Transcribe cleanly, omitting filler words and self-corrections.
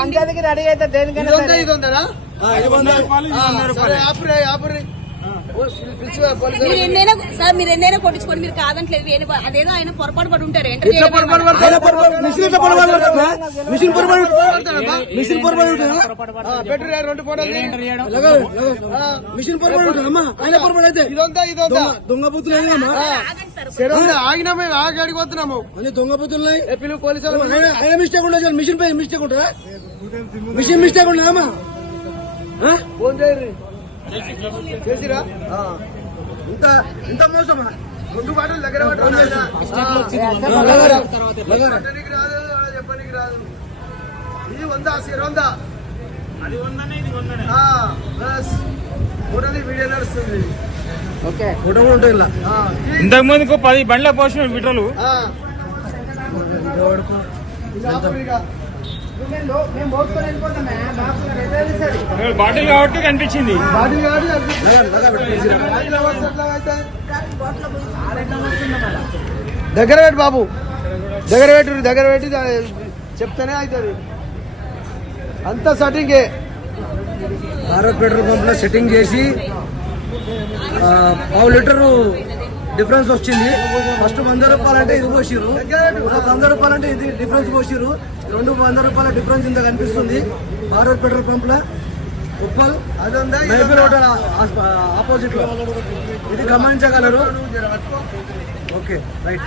పంచాయతీకి రెడీ అయితే దేనికైనా మీరు ఎన్నైనా కొట్టించుకోండి, మీరు కాదంటలేదు. అదేదో ఆయన పొరపాటు పడి ఉంటారు. దొంగ బుద్ధులు ఆగినామే ఆడికి పోతున్నాము దొంగ బుద్ధులు పిలువు పోలీసులు. ఆయన మిస్టేక్ ఉండదు, మిషన్ పై మిస్టేక్ ఉంటుందా? మిషన్ మిస్టేక్ ఉండదమ్మా. ఫోన్ చేయరు చేసిరా ఇంత మోసమా? ముందు బాటలు దగ్గర చెప్పడానికి రాదు, చెప్పడానికి రాదు. ఇది 100 100 ఫోటోది వీడియో నడుస్తుంది. ఫోటో ఉంటుంది ఇలా. ఇంతకు ముందుకు 10 బండ్ల పోసిన విట్రలు బాటిల్ కాబట్టి కనిపించింది. దగ్గర పెట్టి బాబు, దగ్గర పెట్టి చెప్తానే అవుతుంది. అంతా సెట్టింగే. భారత్ పెట్రోల్ పంప్ లో సెట్టింగ్ చేసి 1/2 లీటరు డిఫరెన్స్ వచ్చింది. ఫస్ట్ 100 రూపాయలు అంటే ఇది పోసిరు, 100 రూపాయలు అంటే ఇది డిఫరెన్స్ పోసిరు. 200 రూపాయల డిఫరెన్స్ ఇంత కనిపిస్తుంది. భారత్ పెట్రోల్ పంప్ లో ఉప్పల్ మైఫిల్ హోటల్ ఆపోజిట్ లో ఇది గమనించగలరు. Okay right.